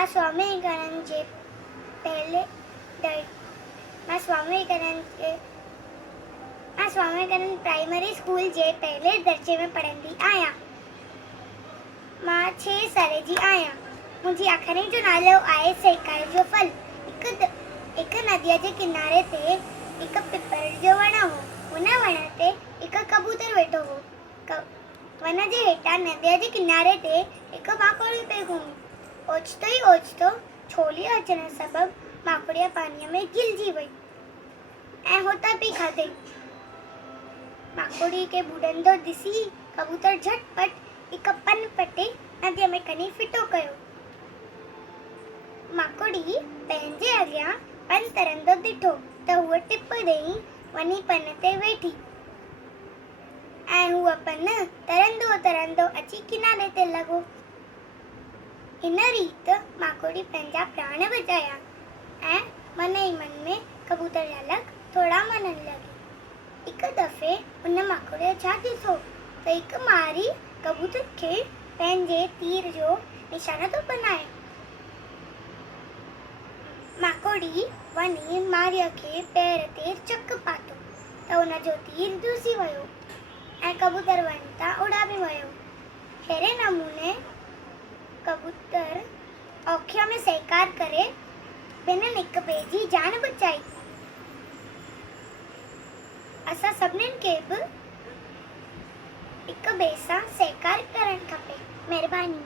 मां स्वामी विवेकानंद जे पहले मां स्वामी विवेकानंद प्राइमरी स्कूल जे पहले दर्जे में पढ़ंदी आहियां। मां 6 साल जी आहियां। मुंहिंजी अखरनि जो नालो आहे सहकार जो फल। हिकु नदीअ जे किनारे ते हिकु पिपर जो वण हो। हुन वण ते हिकु कबूतर वेठो हो। वन जे हेठां नदीअ जे किनारे ते हिकु माकड़ी पियो घुमे। ओचितो छोली अचण सबबु माकड़िया पाणीअ में गिलजी वई ऐं हुतां पई खाधे। माकड़ी खे बुॾंदो ॾिसी कबूतर झटपट हिकु पन पटे नदीअ में खणी फिटो कयो। माकड़ी पंहिंजे अॻियां पन तरंदो ॾिठो त हूअ टिप ॾेई वञी पन ते वेठी ऐं हूअ पन तरंदो अची किनारे ते लॻो। हिन रीति माकड़ी पंहिंजा प्राण बचाया ऐं मन ई मन में कबूतर जा लॻ थोड़ा मनण लॻी। हिकु दफ़े हुन माकड़ीअ छा ॾिठो त हिकु मारी कबूतर खे पंहिंजे तीर जो निशानो थो बनाए। माकड़ी वञी मारीअ खे पैर ते चक पातो त हुनजो तीर धुसी वियो ऐं कबूतर वञी तां उॾामी वियो। अहिड़े नमूने कबूतर औखिया में सहकार करे ॿिन्हिनि हिक ॿिए जी जान बचाई। असां सभिनीनि खे बि हिक ॿिए सां सहकार करणु खपे। महिरबानी।